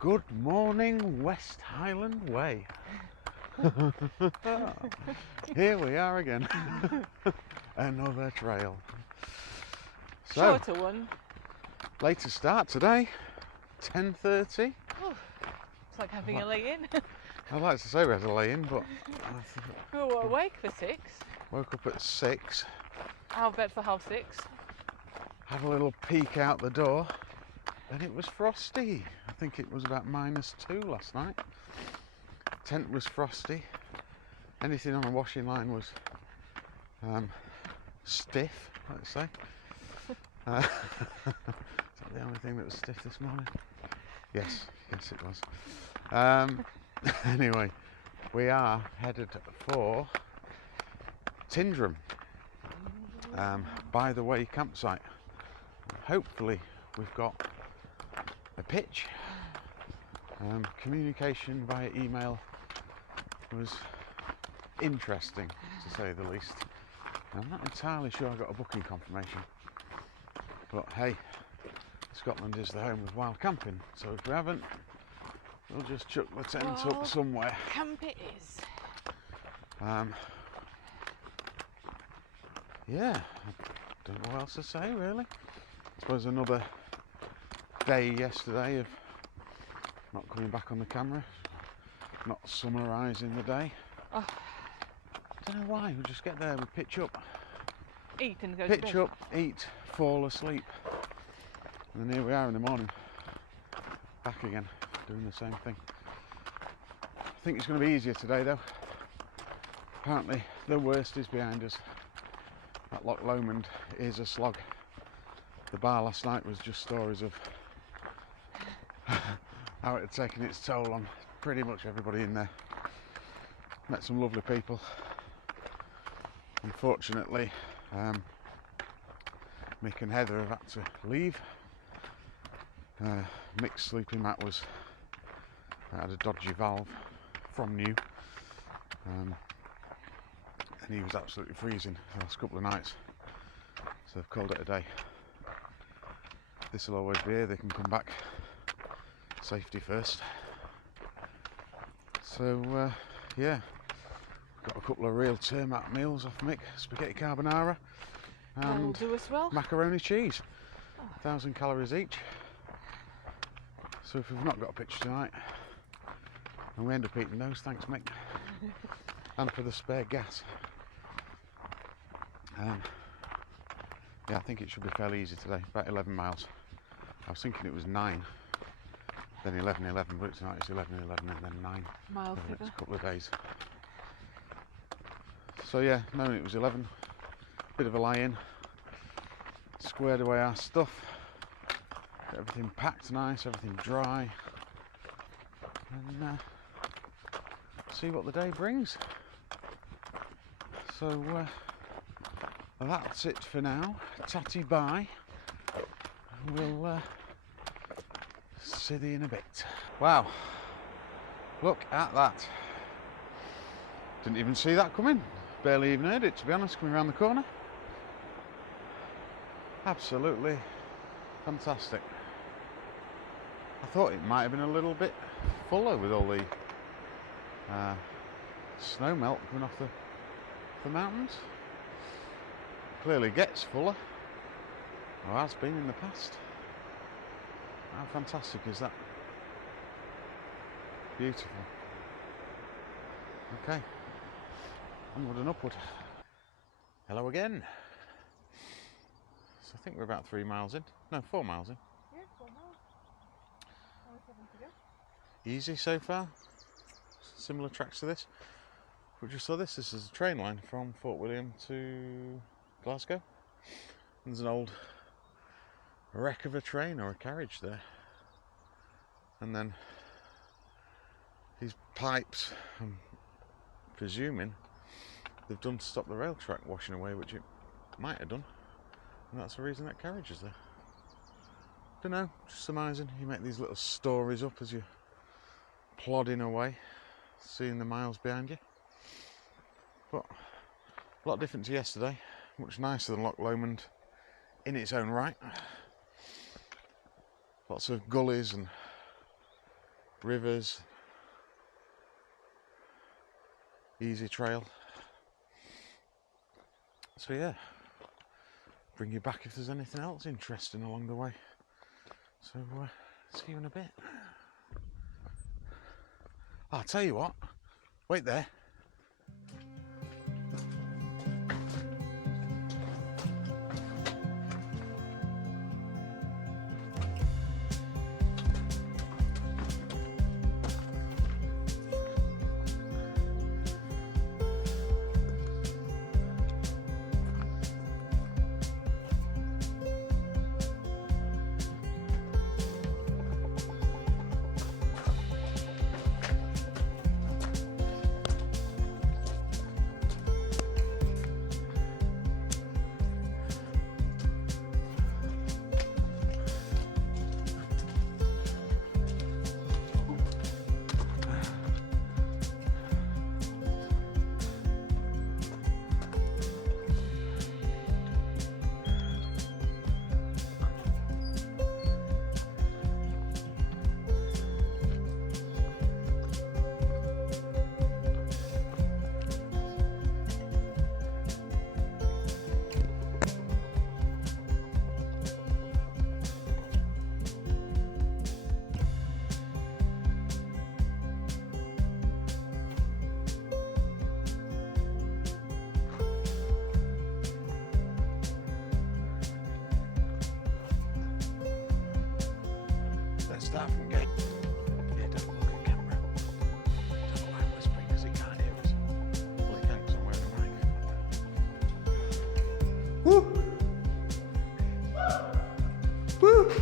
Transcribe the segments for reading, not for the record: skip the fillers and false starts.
Good morning, West Highland Way. Here we are again. Another trail. So, Shorter one. later start today, 10:30. It's like having a lay-in. I'd like to say we had a lay-in, but We were awake for 6. woke up at 6, Out of bed for 6:30. had a little peek out the door, and it was frosty. I think it was about -2 last night. Tent was frosty. Anything on the washing line was stiff, let's say. Is that the only thing that was stiff this morning? Yes it was. Anyway, we are headed for Tyndrum, by the way campsite. Hopefully we've got a pitch. Communication via email was interesting, to say the least. I'm not entirely sure I got a booking confirmation, but hey, Scotland is the home of wild camping, so if we haven't, we'll just chuck the tent up somewhere. Camp it is. Yeah, I don't know what else to say really. I suppose another day yesterday of not coming back on the camera, not summarising the day. Oh. I don't know why, we just get there, we pitch up. Eat and go to bed. Pitch up, eat, fall asleep. And then here we are in the morning, back again, doing the same thing. I think it's going to be easier today though. Apparently the worst is behind us. That Loch Lomond is a slog. The bar last night was just stories of how it had taken its toll on pretty much everybody in there. Met some lovely people. Unfortunately, Mick and Heather have had to leave. Mick's sleeping mat had a dodgy valve from new, and he was absolutely freezing the last couple of nights, so they've called it a day. This will always be here, they can come back. Safety first. So yeah, got a couple of real termite meals off Mick, spaghetti carbonara and That'll do us well. macaroni cheese, 1,000 calories each. So if we've not got a pitch tonight and we end up eating those, thanks Mick, and for the spare gas. Yeah, I think it should be fairly easy today, about 11 miles. I was thinking it was 9, then 11, but tonight it's 11, and then 9 Mile for the figure. next couple of days. So yeah, knowing it was 11, bit of a lie-in, squared away our stuff, got everything packed nice, everything dry, and see what the day brings. So that's it for now. Tatty bye. We'll see thee in a bit. Wow, look at that. Didn't even see that coming. Barely even heard it, to be honest, coming around the corner. Absolutely fantastic. I thought it might have been a little bit fuller with all the snow melt coming off the mountains. Clearly gets fuller, or has been in the past. How fantastic is that? Beautiful. Okay, onward and upward. Hello again. So I think we're about 3 miles in. No, 4 miles in. Yeah, 4 miles. Only 7 to go. Easy so far. Similar tracks to this. We just saw this. This is a train line from Fort William to Glasgow. There's an old wreck of a train or a carriage there. And then these pipes, I'm presuming they've done to stop the rail track washing away, which it might have done. And that's the reason that carriage is there. Don't know, just surmising. You make these little stories up as you're plodding away, seeing the miles behind you. But a lot different to yesterday. Much nicer than Loch Lomond in its own right. Lots of gullies and rivers, easy trail. So yeah, bring you back if there's anything else interesting along the way. So see you in a bit. I'll tell you what, wait there. Start from gate. Yeah, don't look at camera. Don't know why I'm whispering because he can't hear us. Well, he can because I'm wearing a mic. Woo! Woo!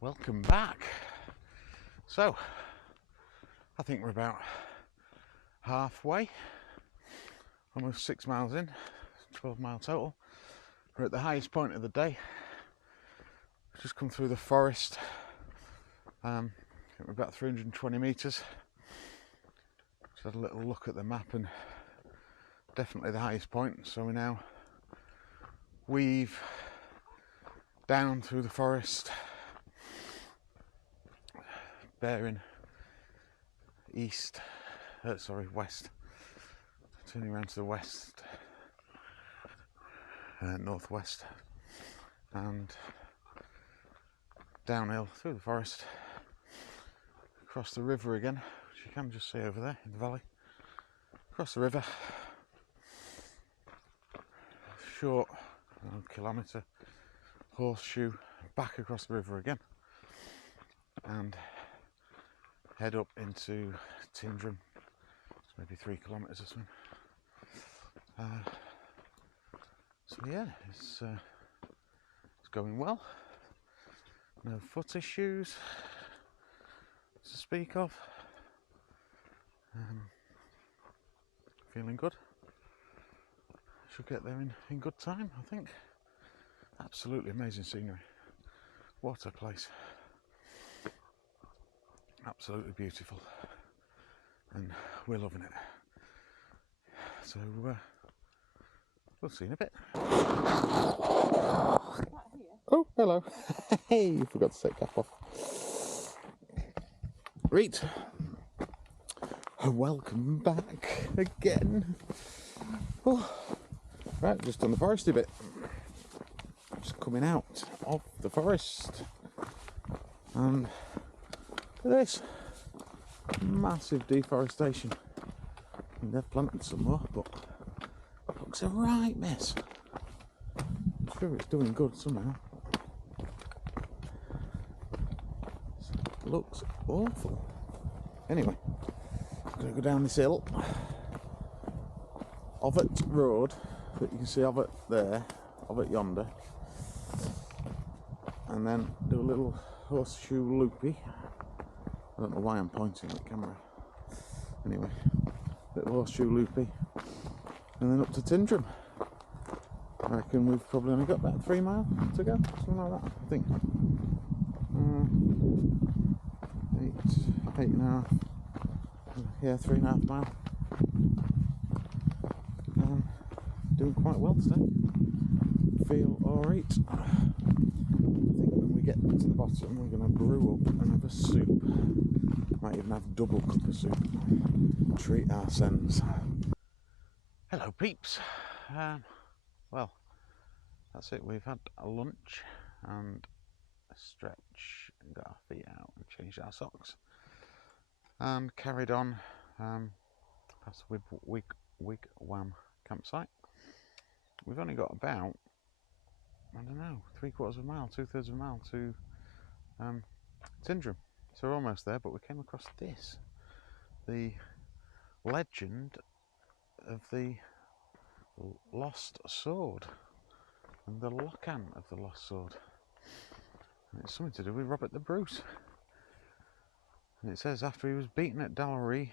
Welcome back. So, I think we're about halfway, almost 6 miles in, 12 mile total. We're at the highest point of the day. Just come through the forest. I think we're about 320 metres. Just had a little look at the map and definitely the highest point. So we now weave down through the forest, bearing west, turning around to the west, northwest, and downhill through the forest, across the river again, which you can just see over there in the valley, across the river, short kilometre horseshoe, back across the river again, and head up into Tyndrum. It's maybe 3 kilometres or something. So yeah, it's going well. No foot issues to speak of. Feeling good. Should get there in good time, I think. Absolutely amazing scenery. What a place. Absolutely beautiful, and we're loving it. So we'll see in a bit. Oh, hello. Hey, you forgot to take cap off. Right. Welcome back again. Oh, right, just done the foresty bit. Just coming out of the forest. And look at this. Massive deforestation. I mean, they've planted some more, but it looks a right mess. I'm sure it's doing good somehow. It looks awful. Anyway, I'm going to go down this hill of it road that you can see of it there, of it yonder, and then do a little horseshoe loopy. I don't know why I'm pointing at the camera. Anyway, little horseshoe loopy, and then up to Tyndrum. I reckon we've probably only got about 3 miles to go, something like that, I think. 8.5. Yeah, 3.5 miles. Doing quite well today. Feel alright. I think when we get to the bottom, we're going to brew up and have a soup. Might even have double cup of soup. Treat ourselves. Hello, peeps. Well, that's it. We've had a lunch and a stretch, and got our feet out and changed our socks, and carried on past the Wigwam campsite. We've only got about, I don't know, 3/4 of a mile, 2/3 of a mile to Tyndrum. So we're almost there, but we came across this, the legend of the lost sword and the Lochan of the lost sword. And it's something to do with Robert the Bruce. And it says after he was beaten at Dalrig,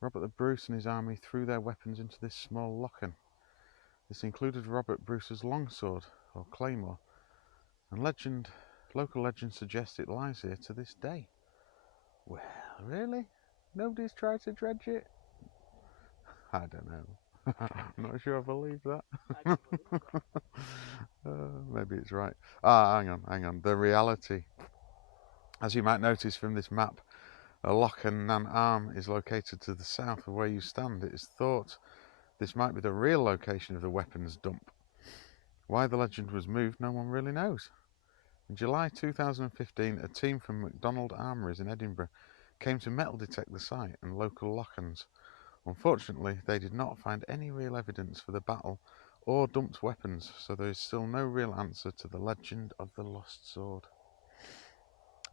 Robert the Bruce and his army threw their weapons into this small Lochan. This included Robert Bruce's longsword, or claymore, and local legend suggests it lies here to this day. Well, really? Nobody's tried to dredge it? I don't know. I'm not sure I believe that. Maybe it's right. Hang on. The reality. As you might notice from this map, a Lochan arm is located to the south of where you stand. It is thought this might be the real location of the weapons dump. Why the legend was moved, no one really knows. In July 2015, a team from MacDonald Armouries in Edinburgh came to metal detect the site and local Lochans. Unfortunately, they did not find any real evidence for the battle or dumped weapons, so there is still no real answer to the legend of the lost sword.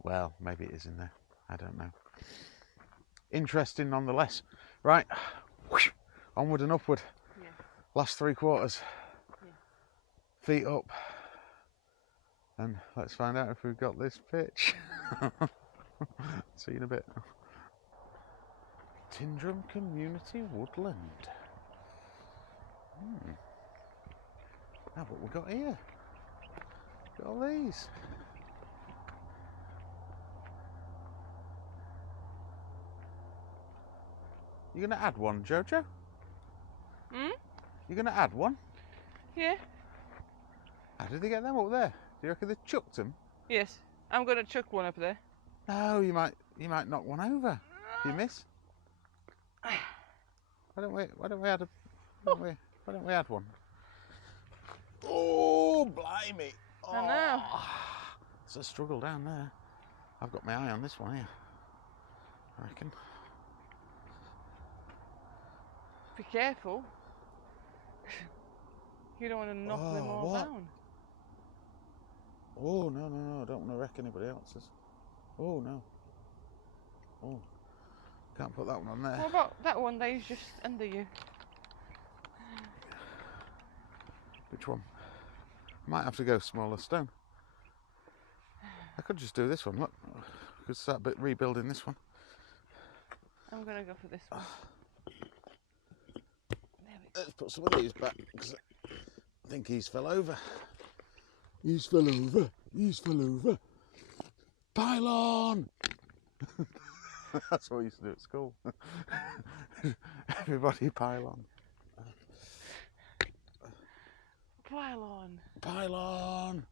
Well, maybe it is in there. I don't know. Interesting nonetheless. Right, onward and upward. Yeah. Last 3/4. Yeah. Feet up. And let's find out if we've got this pitch. See you in a bit. Tyndrum Community Woodland. Now what we got here? Got all these. You gonna add one, Jojo? You gonna add one? Yeah. How did they get them up there? Do you reckon they chucked them? Yes. I'm gonna chuck one up there. No, you might knock one over. You miss. Why don't we add one? Oh, blimey! Oh, I know. It's a struggle down there. I've got my eye on this one here, I reckon. Be careful. You don't want to knock them all down. Oh, no, I don't want to wreck anybody else's. Oh, no. Oh, can't put that one on there. What about that one that is just under you? Which one? Might have to go smaller stone. I could just do this one, look. I could start rebuilding this one. I'm gonna go for this one. Let's put some of these back, because I think he's fell over. He's fell over. Pylon! That's what we used to do at school. Everybody pylon. Pylon!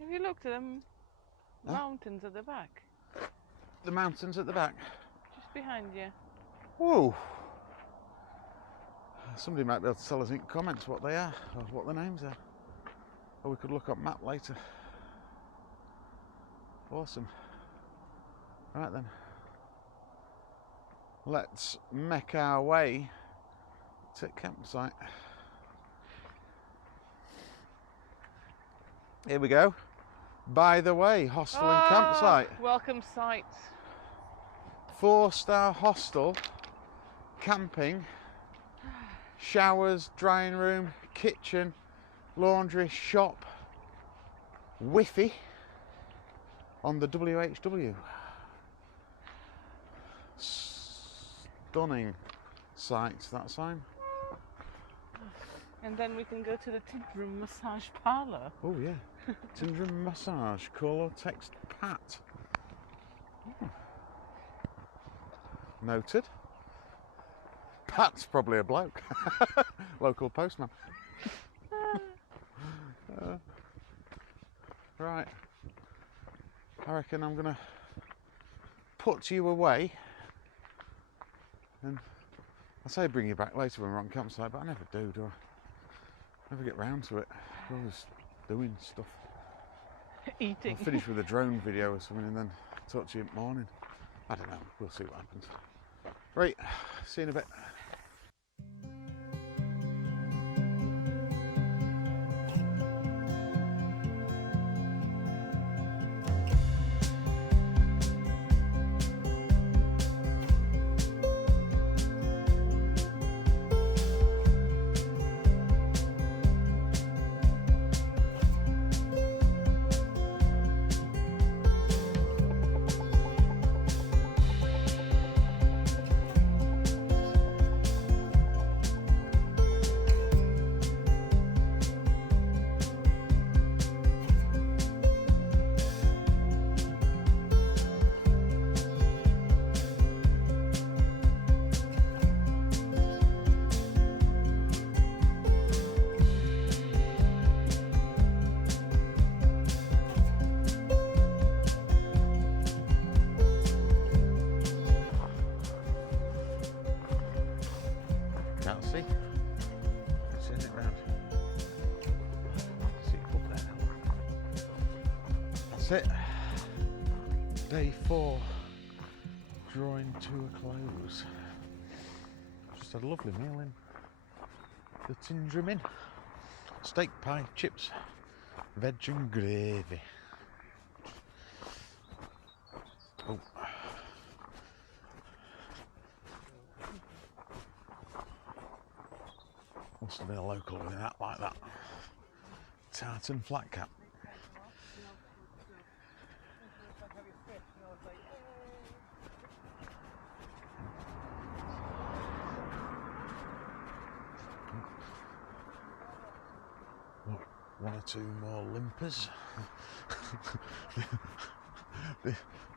Have you looked at them mountains at the back? The mountains at the back? Just behind you. Whoa! Somebody might be able to tell us in comments what they are, or what the names are. Or we could look up map later. Awesome. Right then. Let's make our way to campsite. Here we go. By the way, hostel and campsite. Welcome site. 4-star hostel, camping, showers, drying room, kitchen, laundry, shop, Wi-Fi on the WHW. Stunning sights, that sign. And then we can go to the Tyndrum massage parlour. Oh yeah, Tyndrum massage, call or text Pat. Noted. Pat's probably a bloke. Local postman. Right. I reckon I'm gonna put you away, and I say bring you back later when we're on campsite, but I never do I? Never get round to it. I'm always doing stuff. Eating. I'll finish with a drone video or something and then talk to you in the morning. I don't know, we'll see what happens. Right, see you in a bit. Can't see. Send it round. See it up there now. That's it. Day 4 drawing to a close. Just had a lovely meal in the Tyndrum Inn. Steak pie, chips, veg and gravy. Oh. Must have been a local with that like that. Tartan flat cap. One or two more limpers.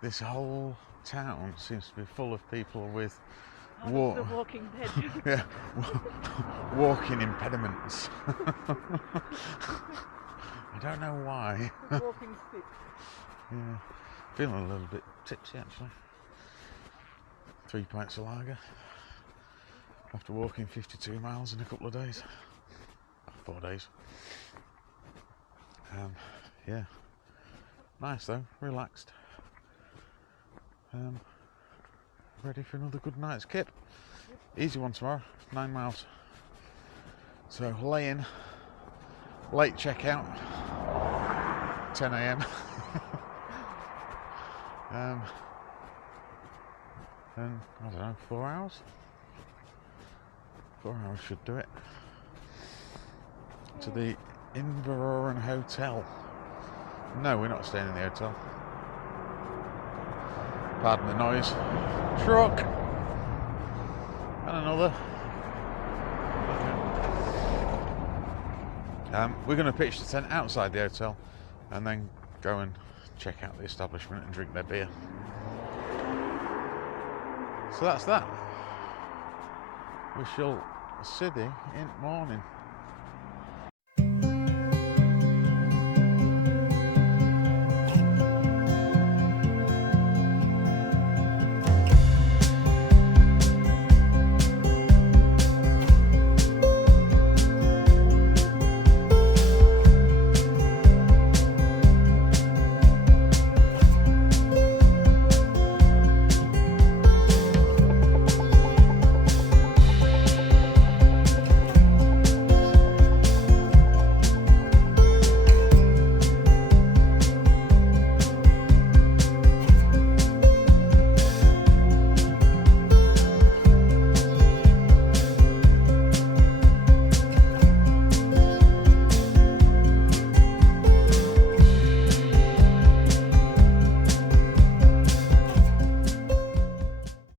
This whole town seems to be full of people with The walking dead. yeah, walking impediments. I don't know why. Walking stick. Yeah, feeling a little bit tipsy actually. 3 pints of lager after walking 52 miles in a couple of days. 4 days. Yeah, nice though, relaxed. Ready for another good night's kip. Easy one tomorrow, 9 miles. So lay in, late checkout, 10 a.m. And I don't know, 4 hours? 4 hours should do it. To the Inverarnan hotel. No, we're not staying in the hotel. Pardon the noise. Truck! And another. We're going to pitch the tent outside the hotel and then go and check out the establishment and drink their beer. So that's that. We shall see you in the morning.